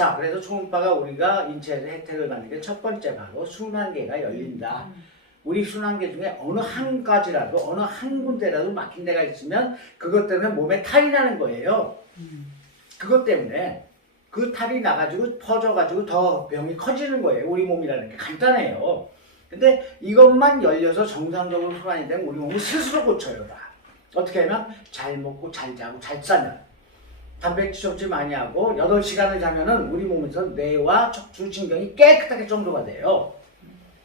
자, 그래서 초음파가 우리가 인체에서 혜택을 받는 게 첫 번째 바로 순환계가 열린다. 우리 순환계 중에 어느 한 가지라도 어느 한 군데라도 막힌 데가 있으면 그것 때문에 몸에 탈이 나는 거예요. 그것 때문에 그 탈이 나가지고 퍼져가지고 더 병이 커지는 거예요. 우리 몸이라는 게 간단해요. 근데 이것만 열려서 정상적으로 순환이 되면 우리 몸이 스스로 고쳐요. 다. 어떻게 하면 잘 먹고 잘 자고 잘 싸면 단백질 섭취 많이 하고 8시간을 자면은 우리 몸에서 뇌와 척추신경이 깨끗하게 청소가 돼요.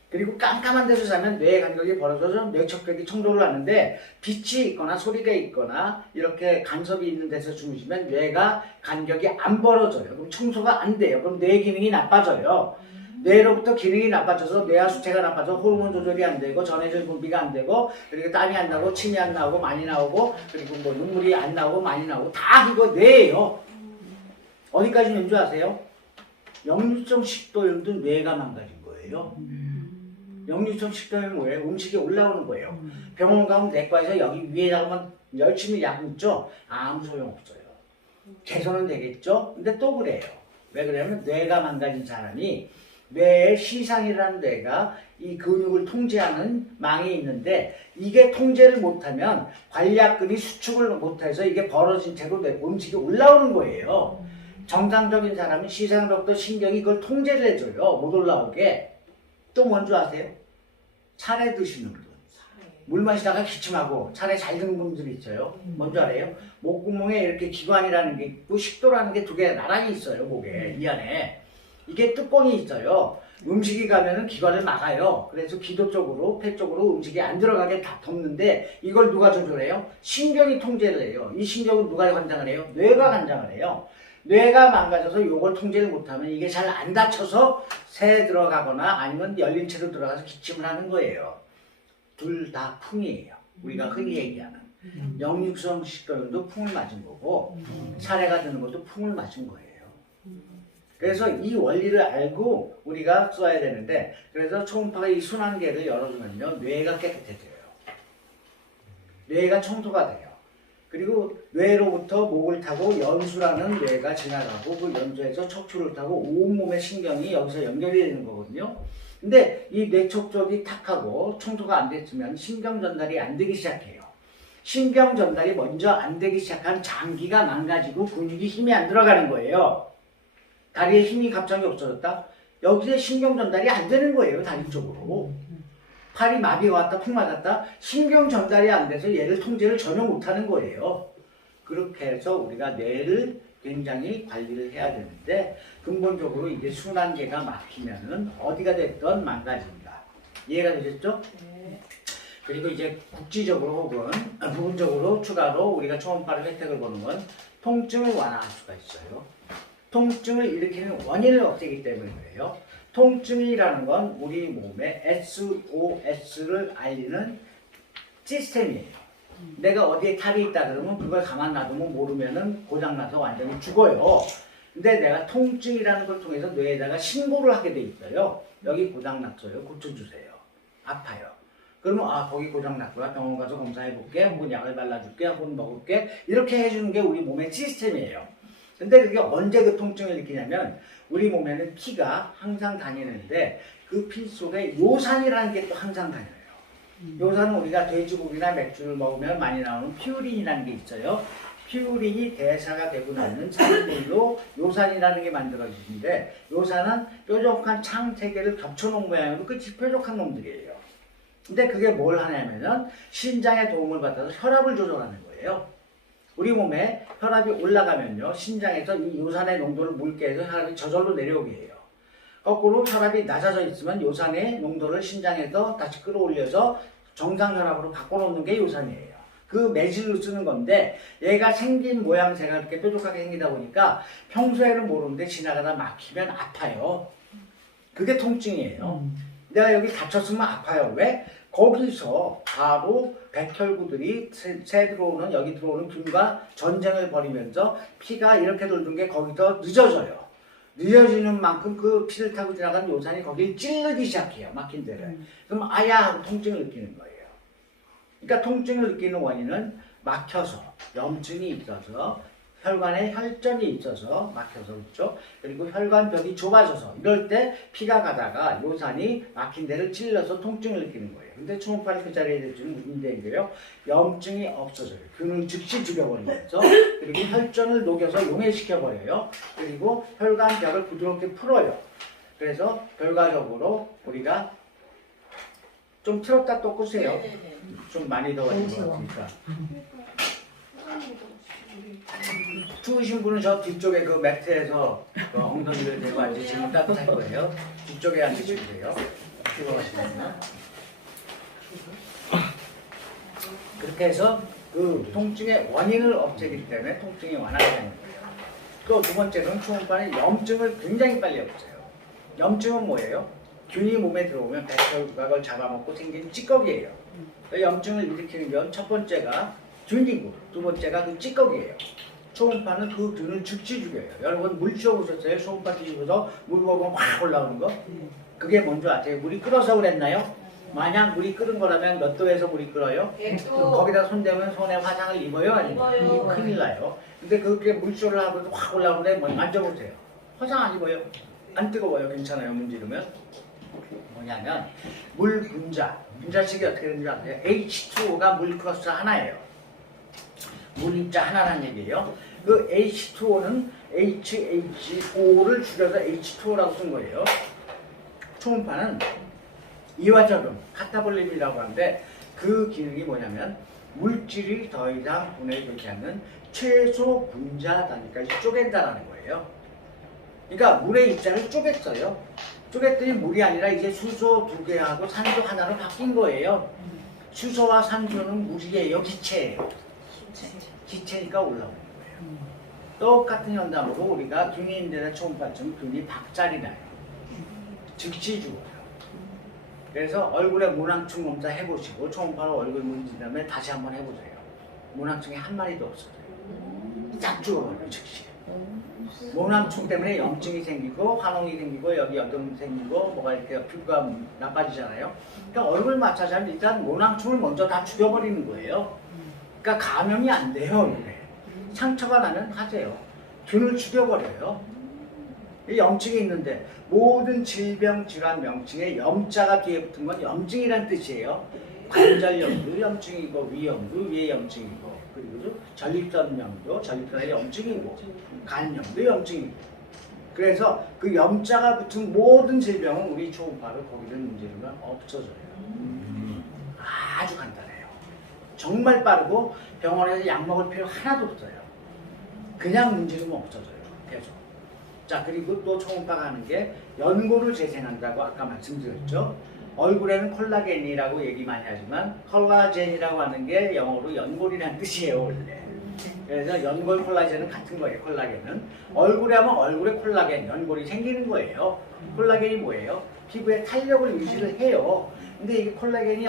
그리고 깜깜한 데서 자면 뇌 간격이 벌어져서 뇌척벽이 청소를 하는데 빛이 있거나 소리가 있거나 이렇게 간섭이 있는 데서 주무시면 뇌가 간격이 안 벌어져요. 그럼 청소가 안 돼요. 그럼 뇌 기능이 나빠져요. 뇌로부터 기능이 나빠져서 뇌하 수체가 나빠져 호르몬 조절이 안 되고 전해질 분비가 안 되고 그리고 땀이 안 나고 침이 안 나오고 많이 나오고 그리고 뭐 눈물이 안 나오고 많이 나오고 다 그거 뇌예요. 어디까지 있는 줄 아세요? 역류성 식도염도 뇌가 망가진 거예요. 역류성 식도염은 뭐예요? 음식이 올라오는 거예요. 병원 가면 내과에서 여기 위에다가만 열심히 약 묻죠? 아무 소용없어요. 개선은 되겠죠? 근데 또 그래요. 왜 그러냐면 뇌가 망가진 사람이 뇌에 시상이라는 뇌가 이 근육을 통제하는 망이 있는데 이게 통제를 못하면 관략근이 수축을 못해서 이게 벌어진 채로 음식이 올라오는 거예요. 정상적인 사람은 시상으로부터 신경이 그걸 통제를 해줘요. 못 올라오게. 또 뭔 줄 아세요? 차례 드시는 분. 물 마시다가 기침하고 차례 잘 드는 분들이 있어요. 뭔 줄 알아요? 목구멍에 이렇게 기관이라는 게 있고 식도라는 게 두 개 나란히 있어요. 목에 이 안에. 이게 뚜껑이 있어요. 음식이 가면은 기관을 막아요. 그래서 기도 쪽으로, 폐 쪽으로 음식이 안 들어가게 다 덮는데 이걸 누가 조절해요? 신경이 통제를 해요. 이 신경은 누가 관장을 해요? 뇌가 관장을 해요. 뇌가 망가져서 이걸 통제를 못하면 이게 잘 안 닫혀서 새 들어가거나 아니면 열린 채로 들어가서 기침을 하는 거예요. 둘 다 풍이에요. 우리가 흔히 얘기하는. 역류성 식도염도 풍을 맞은 거고 차례가 드는 것도 풍을 맞은 거예요. 그래서 이 원리를 알고 우리가 써야 되는데 그래서 초음파가 이 순환계를 열어주면요 뇌가 깨끗해져요. 뇌가 청소가 돼요. 그리고 뇌로부터 목을 타고 연수라는 뇌가 지나가고 그 연수에서 척추를 타고 온몸의 신경이 여기서 연결이 되는 거거든요. 근데 이 뇌척 쪽이 탁하고 청소가 안 됐으면 신경 전달이 안 되기 시작해요. 신경 전달이 먼저 안 되기 시작한 장기가 망가지고 근육이 힘이 안 들어가는 거예요. 다리에 힘이 갑자기 없어졌다? 여기에 신경 전달이 안 되는 거예요. 다리 쪽으로. 팔이 마비가 왔다 푹 맞았다? 신경 전달이 안 돼서 얘를 통제를 전혀 못하는 거예요. 그렇게 해서 우리가 뇌를 굉장히 관리를 해야 되는데 근본적으로 이게 순환계가 막히면은 어디가 됐든 망가집니다. 이해가 되셨죠? 네. 그리고 이제 국지적으로 혹은 부분적으로 추가로 우리가 초음파를 혜택을 보는 건 통증을 완화할 수가 있어요. 통증을 일으키는 원인을 없애기 때문에 그래요. 통증이라는 건 우리 몸의 SOS를 알리는 시스템이에요. 내가 어디에 탈이 있다 그러면 그걸 가만 놔두면 모르면은 고장나서 완전히 죽어요. 근데 내가 통증이라는 걸 통해서 뇌에다가 신고를 하게 돼 있어요. 여기 고장났어요. 고쳐주세요. 아파요. 그러면 아 거기 고장났구나. 병원 가서 검사해볼게. 혹은 약을 발라줄게. 혹은 먹을게. 이렇게 해주는 게 우리 몸의 시스템이에요. 근데 그게 언제 그 통증을 느끼냐면 우리 몸에는 피가 항상 다니는데 그 피 속에 요산이라는 게 또 항상 다녀요. 요산은 우리가 돼지고기나 맥주를 먹으면 많이 나오는 피우린이라는 게 있어요. 피우린이 대사가 되고 나면 산물로 요산이라는 게 만들어지는데 요산은 뾰족한 창 3개를 겹쳐놓은 모양으로 끝이 뾰족한 놈들이에요. 근데 그게 뭘 하냐면은 신장에 도움을 받아서 혈압을 조절하는 거예요. 우리 몸에 혈압이 올라가면요 신장에서 이 요산의 농도를 묽게 해서 혈압이 저절로 내려오게 해요. 거꾸로 혈압이 낮아져 있으면 요산의 농도를 신장에서 다시 끌어올려서 정상 혈압으로 바꿔놓는 게 요산이에요. 그 매질로 쓰는 건데 얘가 생긴 모양새가 이렇게 뾰족하게 생기다 보니까 평소에는 모르는데 지나가다 막히면 아파요. 그게 통증이에요. 내가 여기 다쳤으면 아파요. 왜? 거기서 바로 백혈구들이 새 들어오는 여기 들어오는 균과 전쟁을 벌이면서 피가 이렇게 돌던 게 거기서 늦어져요. 늦어지는 만큼 그 피를 타고 지나간 요산이 거기를 찌르기 시작해요. 막힌 데를. 그럼 아야 하고 통증을 느끼는 거예요. 그러니까 통증을 느끼는 원인은 막혀서 염증이 있어서 혈관에 혈전이 있어서 막혀서 그렇죠. 그리고 혈관벽이 좁아져서 이럴 때 피가 가다가 요산이 막힌 데를 찔러서 통증을 느끼는 거예요. 근데 초음파를 그 자리에 대주는 문제인데요. 염증이 없어져요. 균을 즉시 죽여버리면서 그리고 혈전을 녹여서 용해시켜버려요. 그리고 혈관벽을 부드럽게 풀어요. 그래서 결과적으로 우리가 좀 틀었다 또 끄세요. 네네네. 좀 많이 더워진 것 같으니까. 추우신 분은 저 뒤쪽에 그 매트에서 그 엉덩이를 대고 앉으시면 따뜻할 거예요. 뒤쪽에 앉으시면 돼요. 뜨거워하시면. 그렇게 해서 그 통증의 원인을 없애기 때문에 통증이 완화되는 거예요. 또 두 번째는 초음파는 염증을 굉장히 빨리 없애요. 염증은 뭐예요? 균이 몸에 들어오면 백혈구각을 잡아먹고 생긴 찌꺼기예요. 염증을 일으키는 건 첫 번째가 균이고 두 번째가 그 찌꺼기예요. 초음파는 그 균을 즉시 죽여요. 여러분 물 치워보셨어요? 초음파 뒤집어서 물 부어보면 확 올라오는 거? 그게 뭔지 아세요? 물이 끓어서 그랬나요? 만약 물이 끓은 거라면 몇 도에서 물이 끓어요? 100도. 거기다 손대면 손에 화상을 입어요? 아니면? 입어요. 큰일 나요. 근데 그렇게 물쇼를 하고 확 올라오는데 뭐 만져보세요. 화상 안 입어요? 안 뜨거워요. 괜찮아요. 문지르면. 뭐냐면 물 분자식이 어떻게 되는지 아세요? H2O가 물 플러스 하나예요. 물 입자 하나라는 얘기예요. 그 H2O는 HHO를 줄여서 H2O라고 쓴 거예요. 초음파는 이와적용, 카타볼림이라고 하는데 그 기능이 뭐냐면 물질이 더 이상 분해되지 않는 최소 분자 단위까지 쪼갠다라는 거예요. 그러니까 물의 입자를 쪼갰어요. 쪼갰더니 물이 아니라 이제 수소 2개하고 산소 하나로 바뀐 거예요. 수소와 산소는 물이에요, 기체예요. 기체니까 올라오는 거예요. 똑같은 현상으로 우리가 균이 있는 데다 초음파쯤 균이 박살이 나요. 즉시 죽어요. 그래서 얼굴에 모낭충 검사 해보시고 초음파로 얼굴 문진 다음에 다시 한번 해보세요. 모낭충이 한 마리도 없어져요. 딱 죽어버려요, 즉시. 모낭충 때문에 염증이 생기고 화농이 생기고 여기 여드름 생기고 뭐가 이렇게 피부가 나빠지잖아요. 그러니까 얼굴 마찰하면 일단 모낭충을 먼저 다 죽여버리는 거예요. 그러니까 감염이 안 돼요, 얼굴에. 상처가 나면 하세요. 균을 죽여버려요. 이 염증이 있는데 모든 질병 질환 명칭에 염자가 뒤에 붙은 건 염증이란 뜻이에요. 관절염도 염증이고 위염도 위에 염증이고 그리고 전립선염도 전립선의 염증이고 간염도 염증이고 그래서 그 염자가 붙은 모든 질병은 우리 초음파로 거기를 문지르면 없어져요. 아주 간단해요. 정말 빠르고 병원에서 약 먹을 필요 하나도 없어요. 그냥 문지르면 없어져요. 계속. 자, 그리고 또 초음파가 하는 게 연골을 재생한다고 아까 말씀드렸죠. 얼굴에는 콜라겐이라고 얘기 많이 하지만 콜라겐이라고 하는 게 영어로 연골이라는 뜻이에요, 원래. 그래서 연골 콜라겐은 같은 거예요, 콜라겐은. 얼굴에 하면 얼굴에 콜라겐, 연골이 생기는 거예요. 콜라겐이 뭐예요? 피부에 탄력을 유지를 해요. 근데 이게 콜라겐이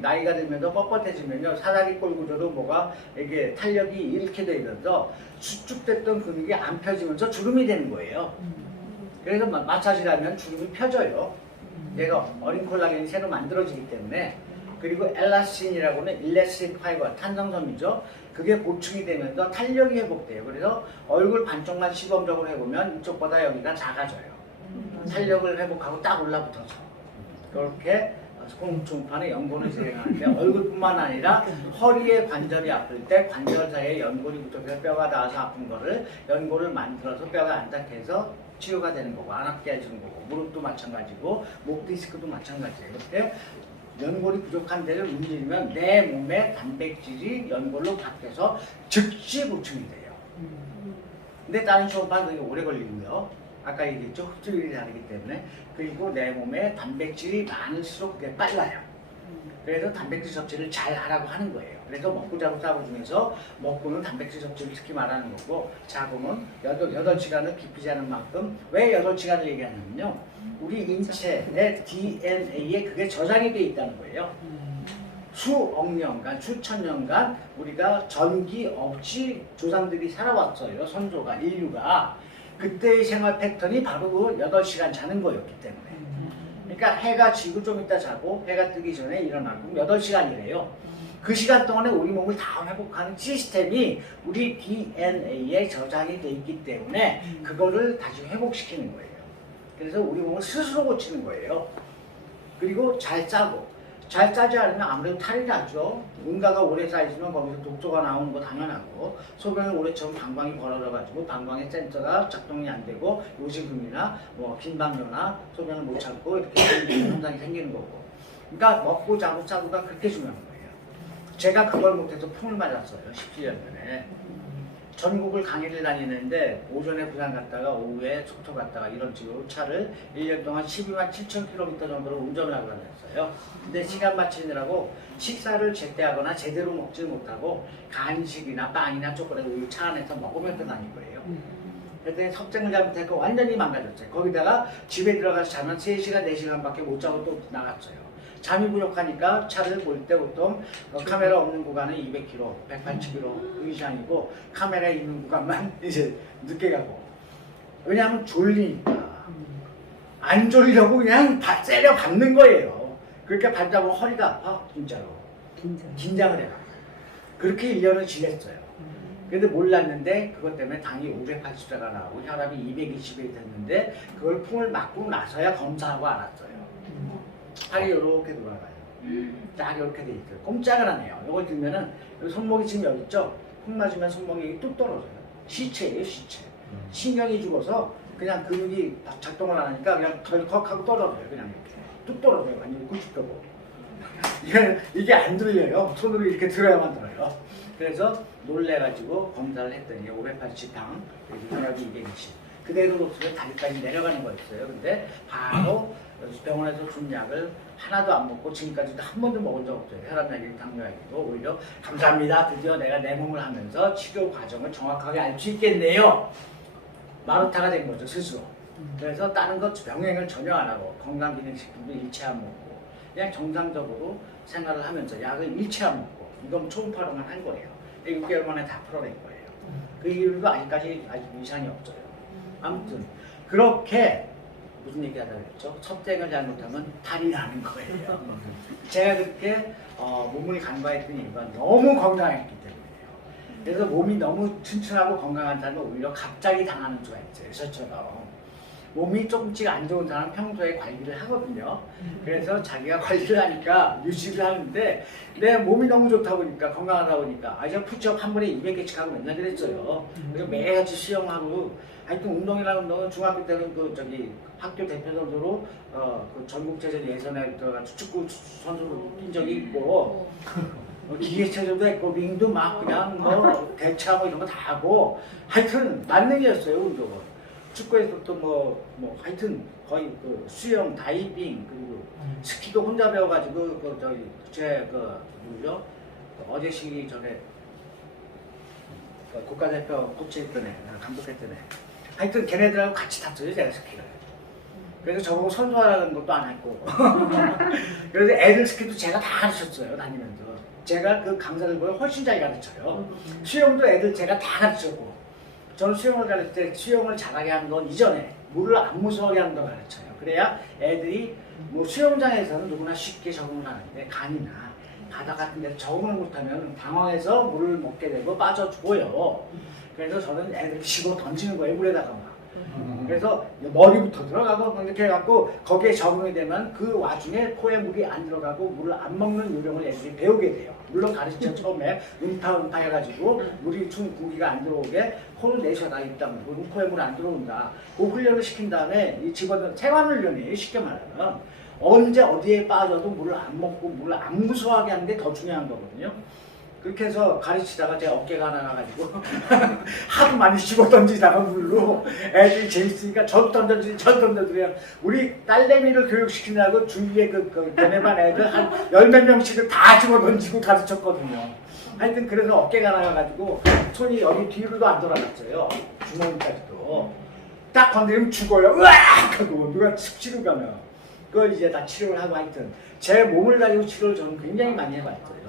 나이가 들면서 뻣뻣해지면요, 사다리 꼴 구조로 뭐가 이게 탄력이 잃게 되면서 수축됐던 근육이 안 펴지면서 주름이 되는 거예요. 그래서 마사지를 하면 주름이 펴져요. 얘가 어린 콜라겐이 새로 만들어지기 때문에. 그리고 엘라스틴이라고는 일레스틴 파이버, 탄성섬이죠. 그게 보충이 되면서 탄력이 회복돼요. 그래서 얼굴 반쪽만 시범적으로 해보면 이쪽보다 여기가 작아져요. 탄력을 회복하고 딱 올라붙어서. 그렇게 초음파는 연골을 진행하는데 얼굴뿐만 아니라 허리에 관절이 아플 때 관절 사이에 연골이 붙어서 뼈가 닿아서 아픈 거를 연골을 만들어서 뼈가 안 닿게 해서 치유가 되는 거고 안 아프게 해주는 거고 무릎도 마찬가지고 목 디스크도 마찬가지예요. 이렇게 연골이 부족한 데를 문지르면 내 몸의 단백질이 연골로 바뀌어서 즉시 보충이 돼요. 근데 다른 초음파는 되게 오래 걸리고요. 아까 얘기했죠. 흡수율이 다르기 때문에. 그리고 내 몸에 단백질이 많을수록 그게 빨라요. 그래서 단백질 섭취를 잘 하라고 하는 거예요. 그래서 먹고 자고 싸고 중에서 먹고는 단백질 섭취를 특히 말하는 거고 자고는 8시간을 깊이지 않은 만큼 왜 8시간을 얘기하냐면요. 우리 인체의 DNA에 그게 저장이 되어 있다는 거예요. 수억 년간, 수천 년간 우리가 전기 없이 조상들이 살아왔어요. 선조가, 인류가. 그때의 생활 패턴이 바로 그 8시간 자는 거였기 때문에. 그러니까 해가 지고 좀 이따 자고 해가 뜨기 전에 일어나고 8시간이래요. 그 시간 동안에 우리 몸을 다 회복하는 시스템이 우리 DNA에 저장이 돼 있기 때문에 그거를 다시 회복시키는 거예요. 그래서 우리 몸을 스스로 고치는 거예요. 그리고 잘 짜고, 잘 짜지 않으면 아무래도 탈이 나죠. 응가가 오래 쌓이면 거기서 독소가 나오는 거 당연하고, 소변을 오래처럼 방광이 벌어져가지고 방광의 센서가 작동이 안 되고 요실금이나 뭐 빈방뇨나 소변을 못 참고 이렇게 현상이 생기는 거고. 그러니까 먹고 자고 짜고가 그렇게 중요한 거예요. 제가 그걸 못해서 풍을 맞았어요. 17년 전에. 전국을 강의를 다니는데 오전에 부산 갔다가 오후에 속초 갔다가 이런 식으로 차를 1년 동안 12만 7천 킬로미터 정도로 운전을 하고 다녔어요. 근데 시간 맞추느라고 식사를 제때 하거나 제대로 먹지 못하고 간식이나 빵이나 초콜릿 우유 차 안에서 먹으면서 다닌 거예요. 그때 섭생을 잘못했고 완전히 망가졌어요. 거기다가 집에 들어가서 자면 3시간, 4시간밖에 못 자고 또 나갔어요. 잠이 부족하니까 차를 볼 때 보통 카메라 없는 구간은 200km, 180km 이상이고 카메라 있는 구간만 이제 늦게 가고. 왜냐하면 졸리니까. 안 졸리려고 그냥 세려 밟는 거예요. 그렇게 밟다 보면 허리가 아파, 진짜로. 긴장을 해요. 그렇게 1년을 지냈어요. 근데 몰랐는데 그것 때문에 당이 580대가 나오고 혈압이 220이 됐는데 그걸 풍을 맞고 나서야 검사하고 알았어요. 팔이 이렇게 돌아가요. 딱 이렇게 돼 있어요. 꼼짝을 안 해요. 이걸 들면은 손목이 지금 여기 있죠? 풍 맞으면 손목이 뚝 떨어져요. 시체예요, 시체. 신경이 죽어서 그냥 근육이 작동을 안 하니까 그냥 덜컥 하고 떨어져요. 그냥 이렇게. 뚝 떨어져요. 완전히 굵직하고. 이게 안 들려요. 손으로 이렇게 들어야만 들어요. 그래서 놀래가지고 검사를 했더니 580당, 혈압이 220. 그대로 놓으면 다리까지 내려가는 거였어요. 근데 바로 병원에서 준 약을 하나도 안 먹고 지금까지도 한 번도 먹은 적 없어요. 혈압약이고 당뇨약이고. 오히려 감사합니다. 드디어 내가 내 몸을 하면서 치료 과정을 정확하게 알 수 있겠네요. 마루타가 된 거죠, 스스로. 그래서 다른 것 병행을 전혀 안 하고 건강기능식품도 일체 안 먹고 그냥 정상적으로 생활을 하면서 약을 일체 안 먹고 이건 초음파로만 한 거예요. 6개월 만에 다 풀어낸 거예요. 그 이후로도 아직까지 아직 이상이 없어요. 아무튼 그렇게 무슨 얘기 하다 그랬죠? 섭생을 잘못하면 탈이 나는 거예요. 제가 그렇게 몸을 간과했던 이유가 너무 건강했기 때문이에요. 그래서 몸이 너무 튼튼하고 건강한 사람은 오히려 갑자기 당하는 수가 있어요. 저처럼. 몸이 조금씩 안 좋은 사람은 평소에 관리를 하거든요. 그래서 자기가 관리를 하니까 유지를 하는데 내 몸이 너무 좋다 보니까 건강하다 보니까 저 푸시업 한 번에 200개씩 하고 맨날 그랬어요. 그리고 매일같이 수영하고 하여튼 운동이라는 운동은 중학교 때는 학교 대표 선수로 그 전국체전 예선에 들어가서 축구 선수로 뛴 적이 있고 기계체조도 했고 윙도 막 그냥 뭐 대차하고 이런 거 다 하고 하여튼 만능이었어요 운동은. 축구에서 또 하여튼 거의 그 수영, 다이빙 그리고 스키도 혼자 배워가지고 누구죠? 어제시기 전에 국가대표 코치했던 애, 감독했던 애. 하여튼 걔네들하고 같이 탔어요 제가 스키를. 그래서 저보고 선수하라는 것도 안 했고. 그래서 애들 스키도 제가 다 가르쳤어요 다니면서. 제가 그 강사들보다 훨씬 잘 가르쳐요. 수영도 애들 제가 다 가르쳤고. 저는 수영을 가르칠 때 수영을 잘하게 하는 건 이전에 물을 안 무서워하게 하는 걸 가르쳐요. 그래야 애들이 뭐 수영장에서는 누구나 쉽게 적응을 하는데 강이나 바다 같은 데서 적응을 못하면 당황해서 물을 먹게 되고 빠져 죽어요. 그래서 저는 애들 집어 던지는 거예요 물에다가 막. 그래서 머리부터 들어가고 이렇게 해갖고 거기에 적응이 되면 그 와중에 코에 물이 안 들어가고 물을 안 먹는 요령을 애들이 배우게 돼요. 물론 가르쳐 처음에 음파 해가지고 물이 공기가 안 들어오게 코를 내쉬어다 일단 코에 물 안 들어온다. 그 훈련을 시킨 다음에 이 집어넣은 생활훈련이에요 쉽게 말하면. 언제 어디에 빠져도 물을 안 먹고 물을 안 무서워하게 하는 게 더 중요한 거거든요. 그렇게 해서 가르치다가 제 어깨가 하나 나가지고 하도 많이 집어 던지다가 물로 애들이 재밌으니까 저도 던져주지 저도 던져주래요. 우리 딸내미를 교육시키느라고 주위에 걔네반 애들 한 10몇 명씩을 다 집어 던지고 가르쳤거든요. 하여튼 그래서 어깨가 나가가지고 손이 여기 뒤로도 안 돌아갔어요. 주머니까지도. 딱 건드리면 죽어요. 으악! 하고 누가 치료 가면. 그걸 이제 다 치료를 하고 하여튼 제 몸을 가지고 치료를 저는 굉장히 많이 해봤어요.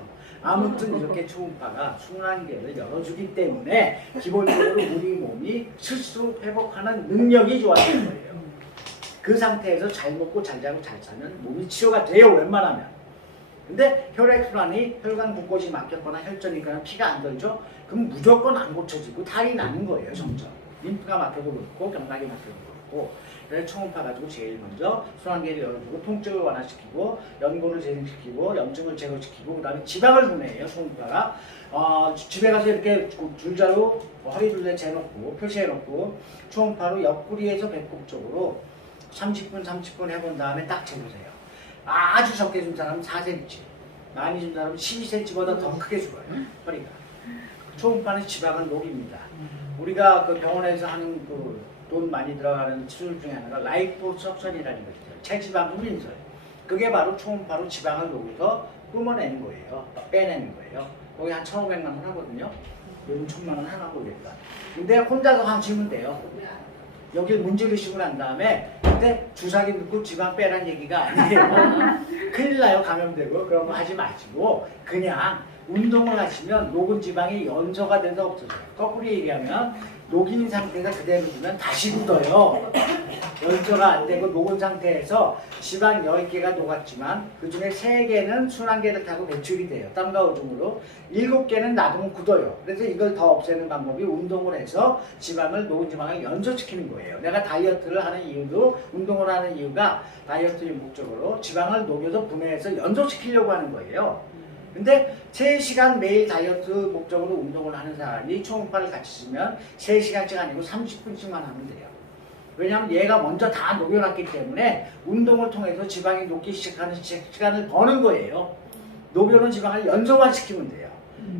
아무튼 이렇게 초음파가 순환계를 열어주기 때문에 기본적으로 우리 몸이 스스로 회복하는 능력이 좋아지는 거예요. 그 상태에서 잘 먹고 잘 자고 잘 사면 몸이 치료가 돼요 웬만하면. 근데 혈액순환이 혈관 곳곳이 막혔거나 혈전이 있거나 피가 안 돌죠? 그럼 무조건 안 고쳐지고 탈이 나는 거예요, 점점. 림프가 막혀도 그렇고 경락이 막혀도 그렇고. 그래서 초음파 가지고 제일 먼저 순환계를 열어주고 통증을 완화시키고 연골을 재생시키고 염증을 제거시키고 그 다음에 지방을 분해해요, 초음파가. 집에 가서 이렇게 줄자로 허리 둘레 재놓고 표시해놓고 초음파로 옆구리에서 배꼽 쪽으로 30분 해본 다음에 딱 재보세요. 아주 적게 준 사람은 4cm, 많이 준 사람은 12cm보다 더 크게 죽어요, 허리가. 초음파는 지방을 녹입니다. 우리가 그 병원에서 하는 그 돈 많이 들어가는 치료 중에 하나가 라이포석션이라는 거 있어요. 체지방 흡인술. 그게 바로 초음파로 지방을 녹여서 뿜어내는 거예요. 빼내는 거예요. 거기 한 1,500만 원 하거든요. 요즘 1,000만 원 하나 보겠다. 근데 혼자서 하시면 돼요. 여기 문지르시고 난 다음에 그때 주사기 넣고 지방 빼란 얘기가 아니에요. 큰일 나요, 감염되고. 그런 거 하지 마시고 그냥 운동을 하시면 녹은 지방이 연소가 돼서 없어져요. 거꾸로 얘기하면 녹인 상태에서 그대로 두면 다시 굳어요. 연소가 안 되고 녹은 상태에서 지방 10개가 녹았지만 그 중에 3개는 순환계를 타고 배출이 돼요. 땀과 오줌으로. 7개는 놔두면 굳어요. 그래서 이걸 더 없애는 방법이 운동을 해서 지방을, 녹은 지방을 연소시키는 거예요. 내가 다이어트를 하는 이유도, 운동을 하는 이유가 다이어트의 목적으로 지방을 녹여서 분해해서 연소시키려고 하는 거예요. 근데 3시간 매일 다이어트 목적으로 운동을 하는 사람이 초음파를 같이 쓰면 3시간씩 아니고 30분씩만 하면 돼요. 왜냐하면 얘가 먼저 다 녹여놨기 때문에 운동을 통해서 지방이 녹기 시작하는 시간을 버는 거예요. 녹여놓은 지방을 연소만 시키면 돼요.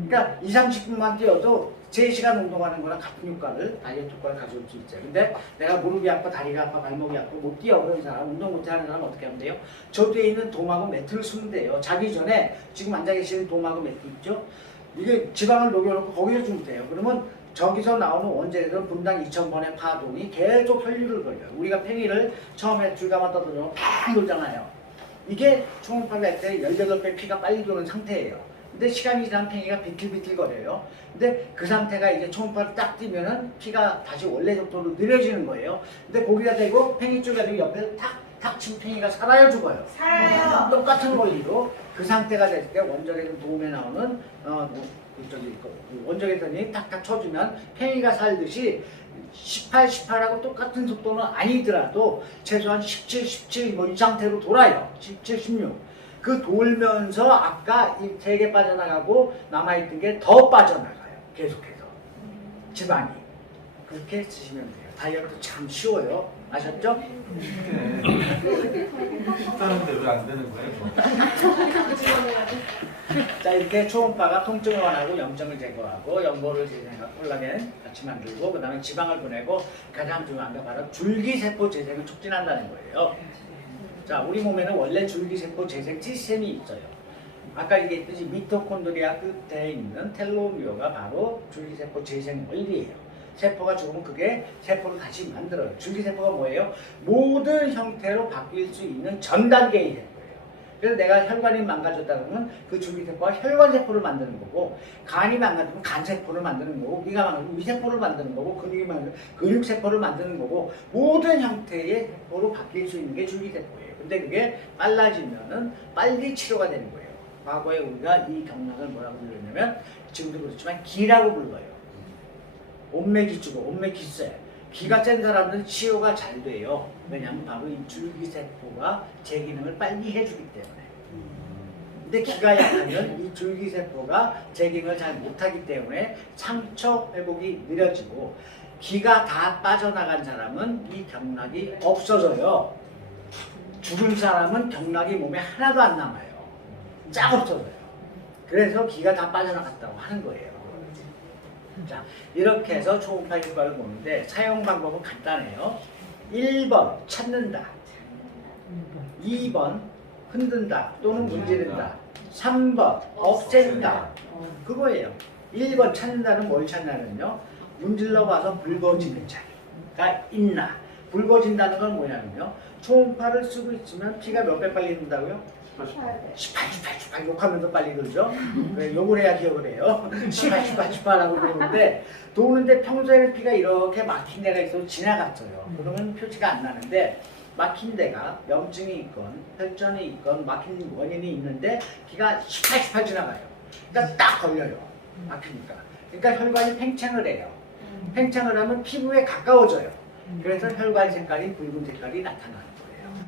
그러니까 20-30분만 뛰어도 3시간 운동하는 거랑 같은 효과를, 다이어트 효과를 가져올 수 있어요. 근데 내가 무릎이 아파, 다리가 아파, 발목이 아파, 못 뛰어 그런 사람, 운동 못해 하는 사람 어떻게 하면 돼요? 저 뒤에 있는 돔하고 매트를 쓰면 돼요. 자기 전에 지금 앉아 계시는 돔하고 매트 있죠? 이게 지방을 녹여놓고 거기서 주면 돼요. 그러면 저기서 나오는 원자력은 분당 2000번의 파동이 계속 혈류를 걸려요. 우리가 팽이를 처음에 줄감아 떠들면 팍 돌잖아요. 이게 초음파를 할 때 18배 피가 빨리 도는 상태예요. 근데 시간이 지나면 팽이가 비틀비틀거려요. 근데 그 상태가 이제 초음파를 딱 뜨면은 피가 다시 원래 속도로 느려지는 거예요. 근데 거기다 대고 팽이 쪽에 가지고 옆에 탁 치면 팽이가 살아요, 죽어요? 살아요. 똑같은 원리로 그 상태가 됐을 때 원적외선 도움에 나오는 원적외선이 탁탁 쳐주면 팽이가 살듯이 18하고 똑같은 속도는 아니더라도 최소한 17 뭐 이 상태로 돌아요. 17, 16. 그 돌면서 아까 이 3개 빠져나가고 남아있던 게 더 빠져나가요. 계속해서. 지방이. 그렇게 쓰시면 돼요. 다이어트 참 쉬워요. 아셨죠? 쉽다는데 왜 안 되는 거예요? 자, 이렇게 초음파가 통증을 완화하고 염증을 제거하고 연골을 재생하고 콜라겐 같이 만들고 그 다음에 지방을 보내고 가장 중요한 게 바로 줄기세포 재생을 촉진한다는 거예요. 자, 우리 몸에는 원래 줄기세포 재생 시스템이 있어요. 아까 얘기했듯이 미토콘드리아 끝에 있는 텔로미어가 바로 줄기세포 재생 원리예요. 세포가 죽으면 그게 세포를 다시 만들어요. 줄기세포가 뭐예요? 모든 형태로 바뀔 수 있는 전 단계의 세포예요. 그래서 내가 혈관이 망가졌다 그러면 그 줄기세포가 혈관세포를 만드는 거고, 간이 망가지면 간세포를 만드는 거고, 위가 망가지면 위세포를 만드는 거고, 근육이 망가지면 근육세포를 만드는 거고, 모든 형태의 세포로 바뀔 수 있는 게 줄기세포예요. 근데 그게 빨라지면은 빨리 치료가 되는 거예요. 과거에 우리가 이 경락을 뭐라고 불렀냐면, 지금도 그렇지만 기라고 불러요. 온맥기주고 온맥기세. 기가 센 사람들은 치료가 잘 돼요. 왜냐하면 바로 이 줄기세포가 제 기능을 빨리 해주기 때문에. 근데 기가 약하면 이 줄기세포가 제 기능을 잘 못하기 때문에 상처 회복이 느려지고, 기가 다 빠져나간 사람은 이 경락이 없어져요. 죽은 사람은 경락이 몸에 하나도 안 남아요. 쫙 없어져요. 그래서 기가 다 빠져나갔다고 하는 거예요. 자, 이렇게 해서 초음파 효과를 보는데 사용 방법은 간단해요. 1번 찾는다, 2번 흔든다 또는 문지른다, 3번 없앤다. 그거예요. 1번 찾는다는 뭘 찾냐면요, 문질러 봐서 붉어지는 자리가 있나. 붉어진다는 건 뭐냐면요, 초음파를 쓰고 있으면 피가 몇 배 빨리 든다고요? 18 욕하면서 빨리 돌죠? 욕을 해야 기억을 해요. 18라고 그러는데, 도는데 평소에는 피가 이렇게 막힌 데가 있어서 지나갔어요. 그러면 표시가 안 나는데, 막힌 데가 염증이 있건 혈전이 있건 막힌 원인이 있는데 기가 18 지나가요. 그러니까 딱 걸려요. 막히니까. 그러니까 혈관이 팽창을 해요. 팽창을 하면 피부에 가까워져요. 그래서 혈관 색깔이 붉은 색깔이 나타나는 거예요.